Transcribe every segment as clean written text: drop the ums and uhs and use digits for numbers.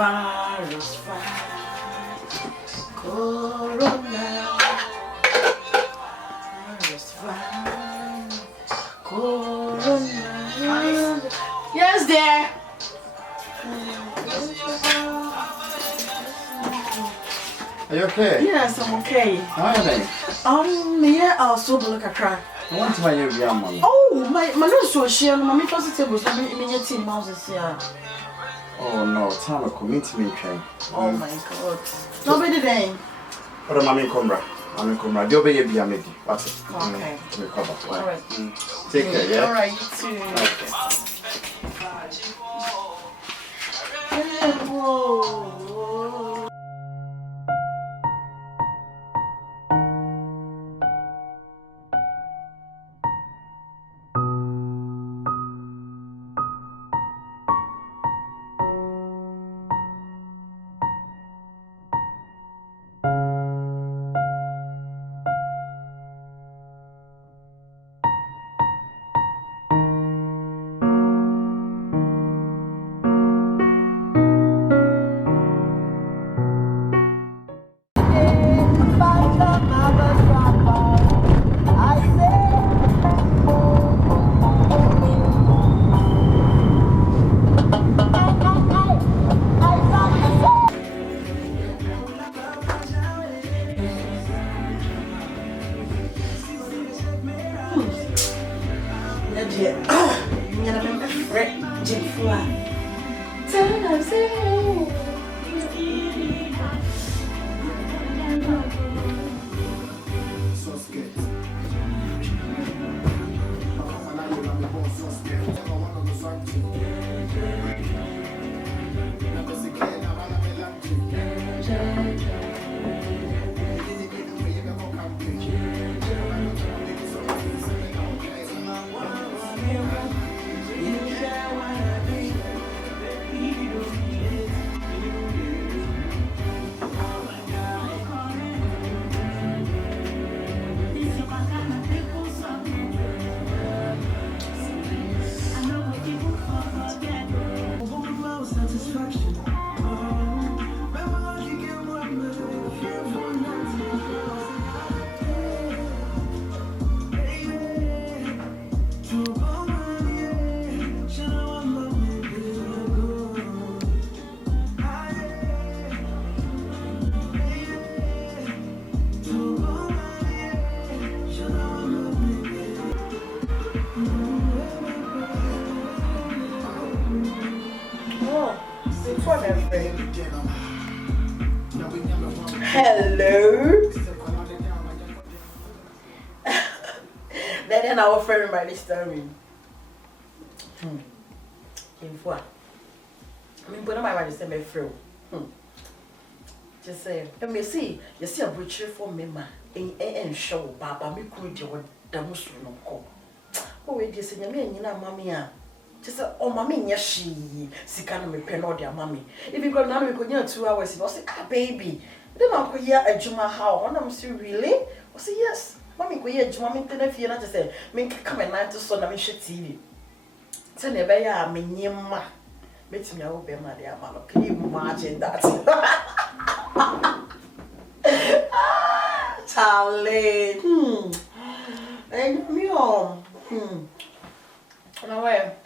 virus, corona, corona. Yes, dear. Are you okay? Yes, I'm okay. How are you? Yeah, I'll so look at crack. I want to buy you a man. Oh, my nose so she and my first table, so I'm in 18 miles here. Oh no, time to come into me, train. Oh my god. Nobody then. What am I coming? I'm coming. Do be a biamedi. What's it? Okay. Recover. Alright. Take care, yeah? Alright, you too. Okay. Whoa. Hello. Then our friend by this time. In what? I mean, but I'm about to say my friend. Just say, let me see. You see a butcher for me, ma. And show, Baba, me could you the Muslim call. Oh, wait, you say, you know, mammy. Just say, oh, mammy, yes, she can't me pen or their mammy. If you got now, we could 2 hours. It was a baby. Then I'll go here at Juma how. And I'm still really? I say, yes. Mommy go here, Juma, me tell if you not to say, make come at night to son, I mean, shit TV. Tell me, I mean, yamma. Make me over my dear man. Can you imagine that? Charlie. And me home. Now, where?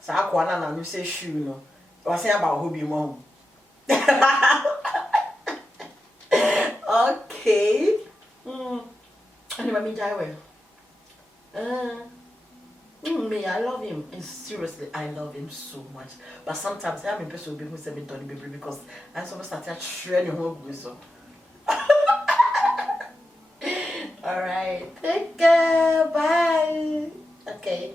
So I can't and you say shoe, no. I was saying about hobby mom. Okay. And let me die well. Me, I love him. And seriously, I love him so much. But sometimes I'm in person who say me Tony baby because I supposed to start training home so. Alright. Take care. Bye. Okay.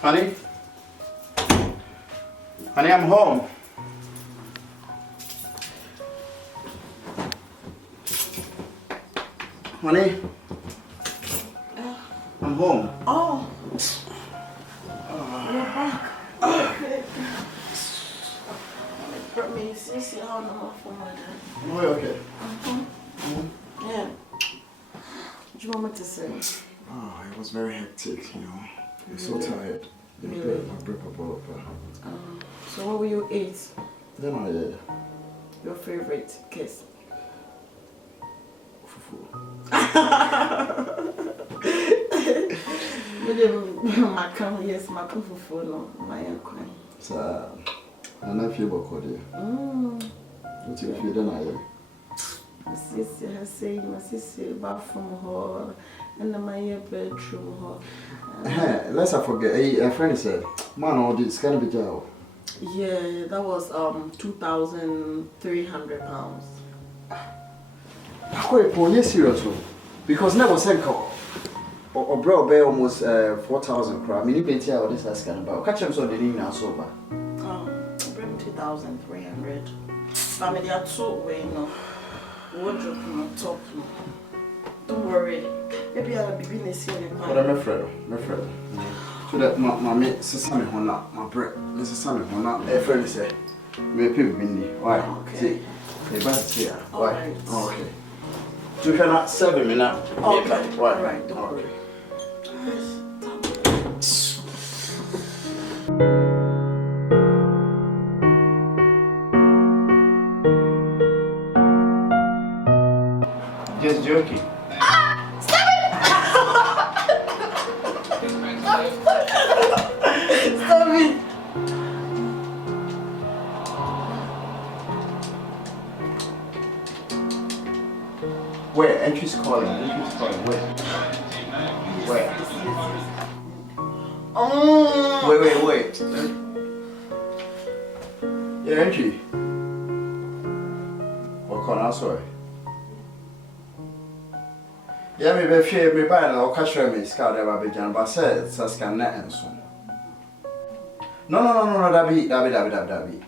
Honey? Honey, I'm home. Honey? I'm home. Oh. me see how no for my dad. Oh, okay. Yeah. What do you want me to say? Oh, it was very hectic, you know. I'm so tired. Really? My breath up. So what will you eat? Then Your favorite kiss? Fufu. My come yes, my fufu no, my uncle. So, I'm not feel about it. What you feel then My sister has said, my sister bathroom hall and my bedroom hall. Let's not forget, a friend said, man, all this kind of be jail. Yeah, that was 2,300 pounds. You're serious, because never sent call. Or bro, bear almost 4,000 crab. I mean, you can tell this is kind of about. Catch them so they need now sober. Bring 2,300. Family are two way, no. Wardrobe, no top, no. Don't worry. Maybe I'll be in a scene. But I'm afraid. So that my mate, Sasami Hona, my bread, Mrs. Sammy Hona, a friend say, may pay windy. Why? Okay. The bus here. Why? Alright. Oh, okay. So you cannot serve me now. Okay. Why? Alright, don't worry. Just joking. Stop it! Where? Entry's calling. Where? Wait. Yeah, entry. What can I say? Yeah, me be fear me buy na okasho me ska da ba bejan ba say saska na enso. No, Dabi.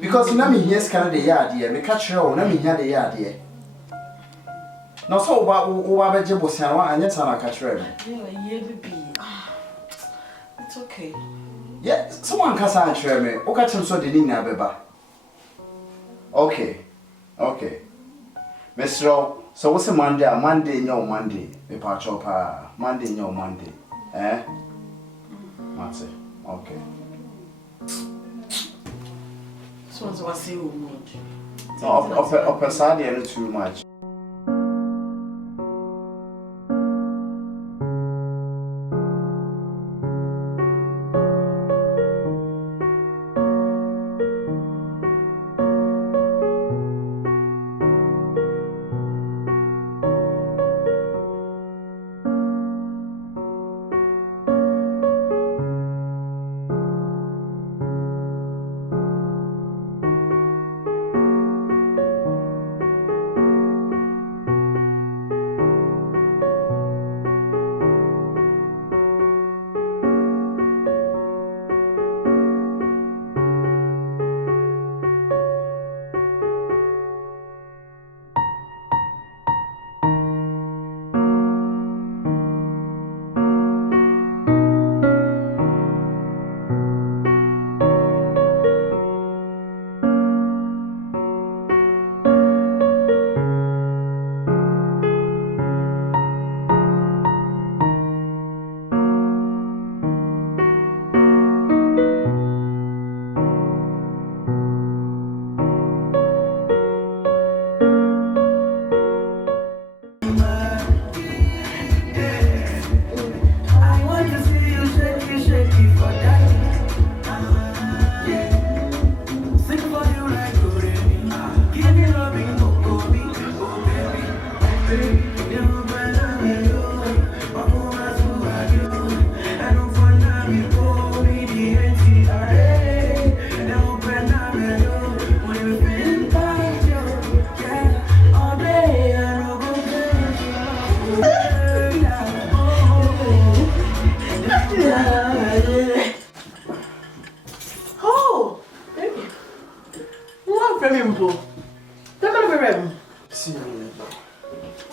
Because na me here ska de yard here, me catch you na me here de yard here. No so ba beje bosan wa anya sana catch me. Yeah, baby. It's okay. Yeah, someone can say catch me. O catch him so de ni na beba. Okay. Mr. So what's a Monday? No Monday. Me pacho pa. Monday. Eh? Mate. Okay. So I say you need. No, up side too much.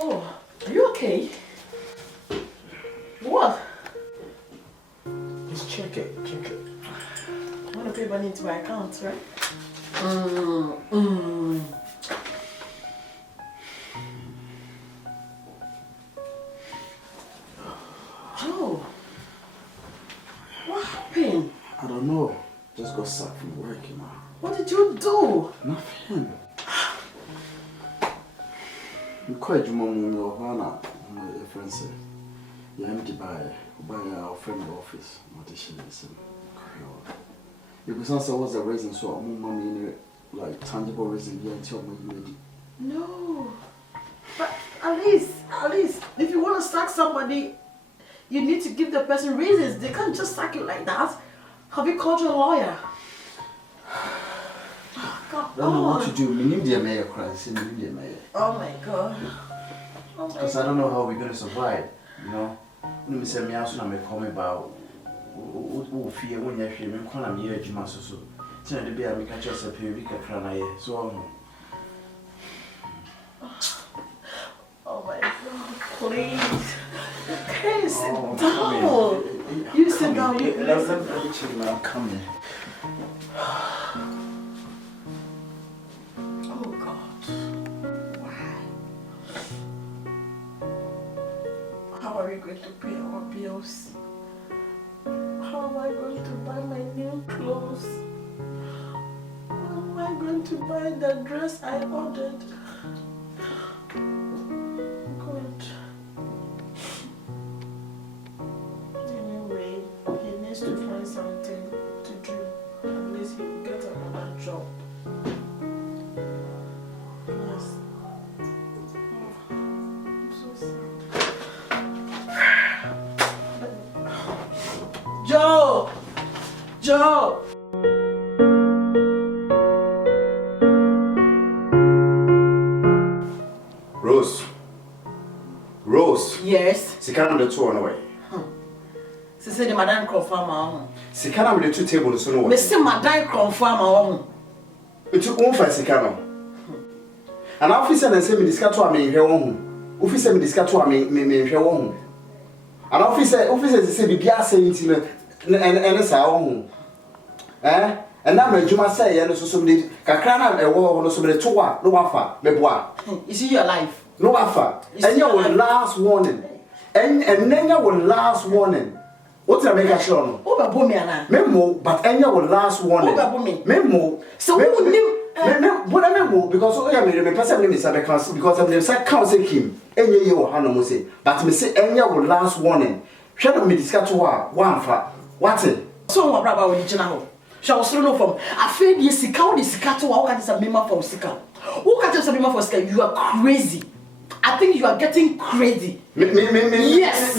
Oh, are you okay? What? Just check it. I want to pay money into my account, right? Joe, what happened? I don't know. Just got sacked from work, you know. What did you do? Nothing. You quite your mom or Hana, my friend said. You empty by our friend office. What is she listen? It was also was the reason so I'm mommy like tangible reason you until when you ready. No. But at least, if you want to sack somebody, you need to give the person reasons. They can't just sack you like that. Have you called your lawyer? I don't know what to do. We need the mayor crisis. We need the mayor. Oh my God. Because I don't know how we're going to survive, you know. Let me say, me also not call me about who fear when you're feeling. I'm calling me a so. Tell the beer, I catch us a period. So, oh my God, please. Hey, sit down. You sit down. Let me check my coming. Oh God. Why? How are we going to pay our bills? How am I going to buy my new clothes? How am I going to buy the dress I ordered? God. Anyway, he needs to find something to do. At least he will get another job. Yes. Oh, I'm so sad. Joe! Joe! Rose. Yes. Sikana the two on the way. She said the madam confirm my own. Sikana with the 2 tables so no one. Mr. Madam confirm my own. It took one for Sikana. An officer and send me discuss to me here on. Officer me discuss to me here on. An officer say be saying to and say on. And now my Juma say and so somebody Kakrana a war no somebody to what no wafa meboa. Is it your life? No wafa. And you will last warning. And then you will last warning. What did I make a show? Over Bomiana. Memo, but any will last warning. Memo. So who knew? What I memo because I mean, person name is because I'm the second council him. Any you will handle say, but me say any will last warning. Shall me discuss one for what's it? So my brother will general. Shall we know from I feel the Sika, the Sika to what is a memo for Sika. Who catches a memo for Sika? You are crazy. I think you are getting crazy. Yes.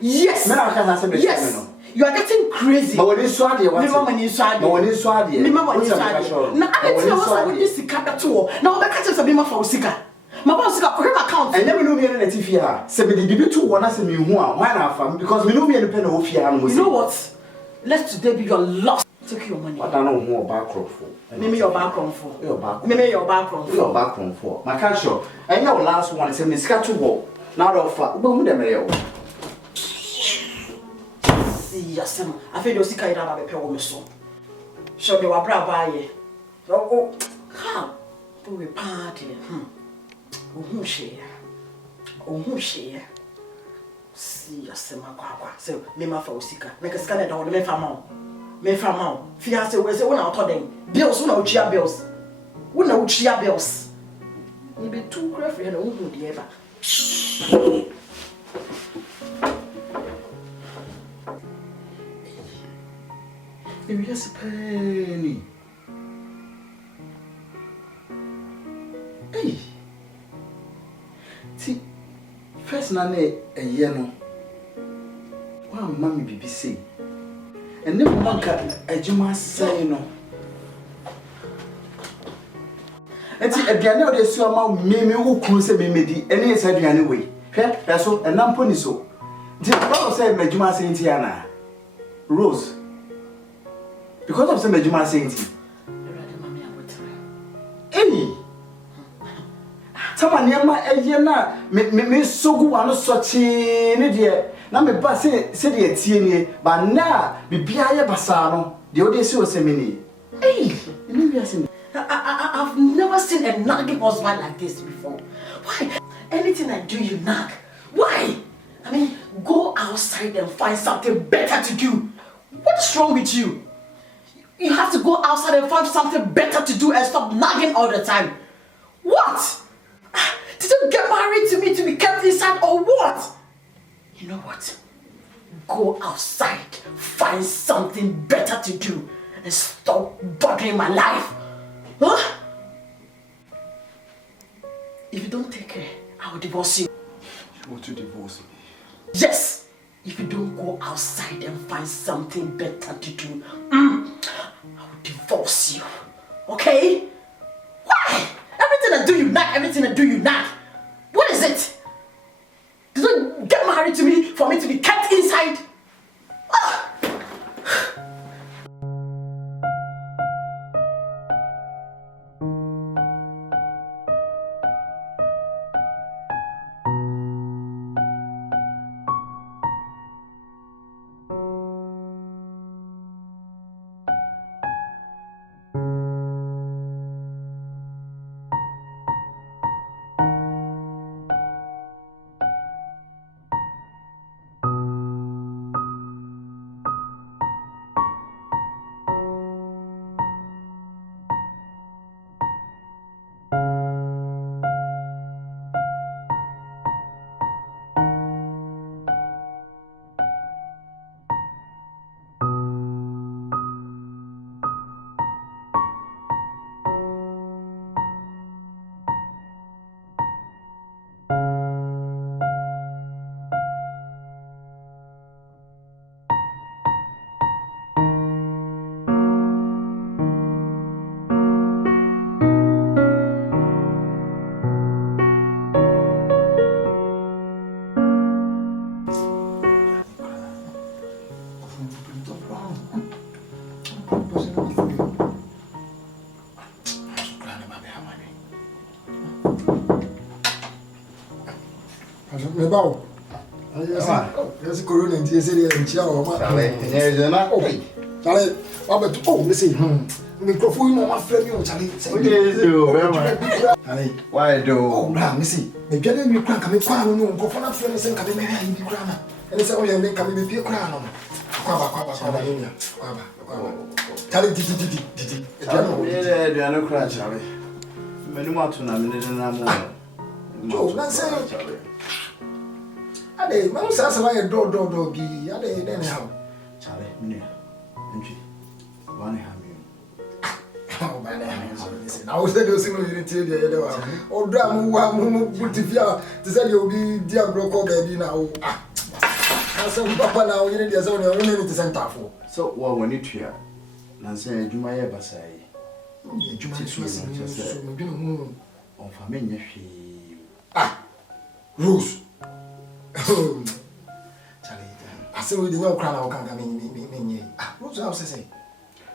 Yes. Yes. You are getting crazy. But when you saw the what? Remember when you saw the. But when you saw the. Remember when you saw the. Now I didn't know what this Sika that too. Now I catch a memo for Sika. My boss got for him account. And never know me any TV here. Say me the two one as me who are mine are because me know me any pen of fear. You know what? Let today be your loss. Take your money. What I know who background for. Maybe your background for. Your background. Maybe your background for. Your background for. My can't show. And your last one is me scat to walk. Now the offer. But who them See yasem. I feel you see kai da ba be wo me so. Show me wa bra ba ye. Oh, ha. To we party. Ohun hye. See yasem akwa. Say me ma fa osika. Make sika na da wo me fa ma. Me fa ma. Fia say we say wo na auto den. Bills wo na uchia bills. Wo na uchia bills. Ni be too crafty na wo hu de eba. If you just penny. Hey. See, first na a year no. One mommy bibi say. And then one a juma say no. And see, a piano de so ma me who cruise me medi any side anyway. That's so and nam pony so. The brother say me juma say Tiana. Rose. Because of some Juma Sainty. Hey! Someone near my agena, me so good one such in dear. Now me pass it, said the Tiene, but now be Bia Bassano, the Odessa Semini. Hey! I've never seen a nagging husband like this before. Why? Anything I do, you nag. Why? I mean, go outside and find something better to do. What's wrong with you? You have to go outside and find something better to do and stop nagging all the time. What? Did you get married to me to be kept inside or what? You know what? Go outside, find something better to do and stop bothering my life. Huh? If you don't take care, I will divorce you. You want to divorce me? Yes! If you don't go outside and find something better to do, I will divorce you. Okay? Why? Everything I do you nag, everything I do you nag. What is it? Did you get married to me for me to be kept inside? About yes, Corona and Jessie and Chow. Charlie, oh, listen, microphone, my friend, Charlie. Why do? Oh, Missy, the getting you can't come in, go for a friend and come in the crown. And it's only a make coming with your crown. Charlie, did you are no cry, Charlie. Many more to know. Joe, that's it. Ade, ma usa sa wa do bi. Ade den how. Charlie, me. Nji. One have you. Oh, man, I was there to see you tell you. Oh, drum, one put the fear to say you'll be dear broke baby now. Ah, some papa now, you need your own to send for. So, what when it here? Nancy, you might ever say. You might say, on family. Ah, Rose. Charlie, I say we did not crown our can't me. Ah, Rose, I say.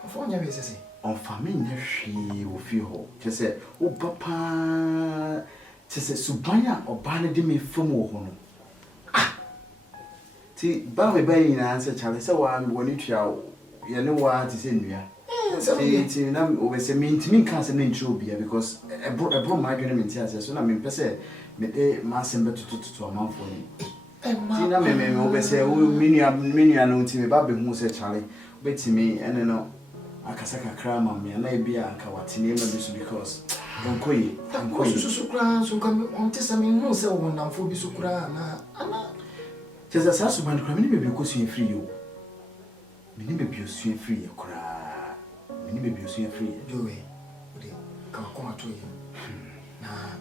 Of one year, say. On family, she will feel. Just say, oh, papa. Just say, Subanya or Barney me from Wohono. Ah, see, Bammy Bay in answer, Charlie, so I'm going to you know what is in here. See, always a mean to me can't name Jobia because I brought my agreement here, so I'm in per se, but a mass and better to a month for me. Tina may always say, oh, many are known to me, Babby, who said Charlie, wait to me, and no, I can suck a cram on me, and maybe a Kawatini because don't call you. I'm going to Sukra, so come on Testament, no, so when I'm for Bisukra, just as I submit criminal because you free you. Maybe you see free, you cry. Maybe you see free. Joey, come to you. Nah,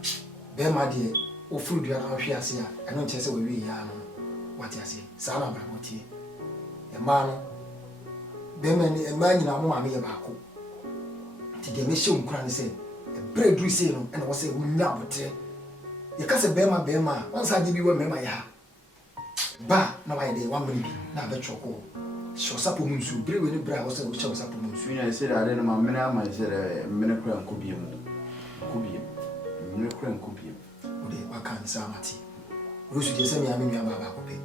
bear my dear, or food you are here, I don't chase away. What I say, Sana Bramoti. A man, Beman, a man in our mammy about. Did they miss you, Cran said, a bread resale, and was a window. You can't say Bema, once I give you a memory. Bah, no idea, 1 minute, now bet your call. Show supplements to bring with the brow was a show supplements. I said, I didn't know my I said a minocran could be a minocran could be. What can't Samati? Rosie, you send me a million Baba copy.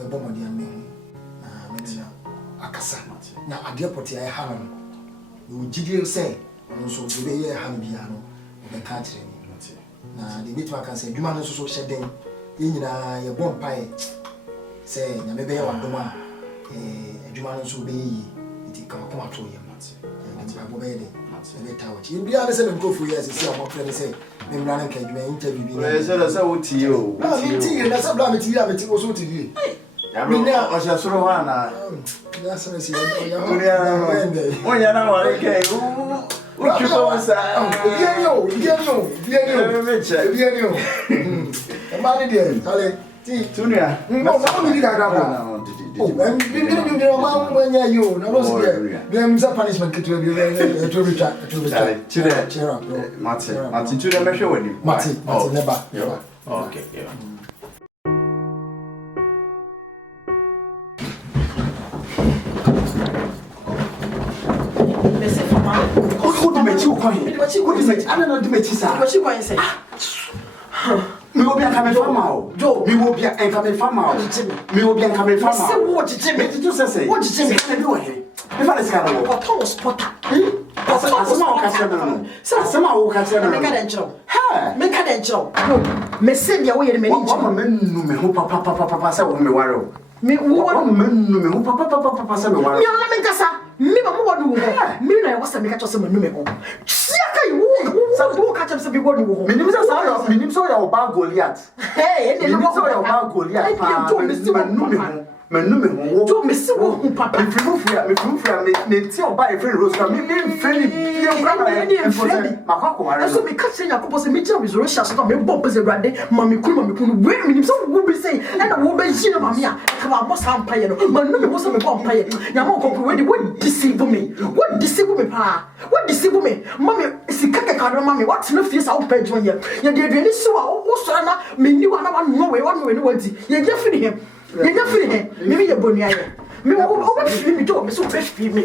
A bomb dear me. A cassa. Now, a dear potty I have. You would say, ono so do be ye ha no bia no be ka kire ni na de bit ma kan say adwuma no so hyeden ye nyina ye bom pae say nyame be ye wadoma adwuma no so be yi nti ka ko ato ye mate nti ba bo be de be tawo chi bia be say me ko fu ye say am ko me say me mra na kan adwuma interview bi we say wo ti o na me ti na say bla me ti ya me ti wo so ti di ya bro o sha soro wa na ya say si ya onya na wa ke o ki ko sa bien yo e ma ni de kale ti tunia no na mi di ga ga oh mi ma mwenya yo na no se dem za punishment ketu bi to be chat chira Martin tunia me hwe wani Martin never okay yeah Me will be a coming from out. Joe, we will be a coming from out. Me will be a coming from out. What did you say? What did you say? If I say, what Thomas Potter? Some will catch them. Make a job. Make a job. Messenger, wait a minute. One man, who papa said, me worry. Me, one man, who papa said, me worry. Me, me, I was a make a choice of numero. Who catch up some people who mean so your bag Goliath. Hey, and you know your bag Goliath. I told Mr. Manume, to Mr. Papa, if you move here, me tell by a friend Rose, me friendly, so be catching a couple of meter with Russia, so me bump as a rande, Mammy Kun, wait a minute, so will be saying, and a woman, she mamma, come on, must have pay, Manume was a vampire. Yaman, what deceive me? What deceive me, pa? What deceive me? Mammy, is a caca, mammy, what's no fears out page when you're really so also, me knew one no way, one way, no one, you're definitely him. You're definitely maybe you're bonny. Me, oh, me, so me,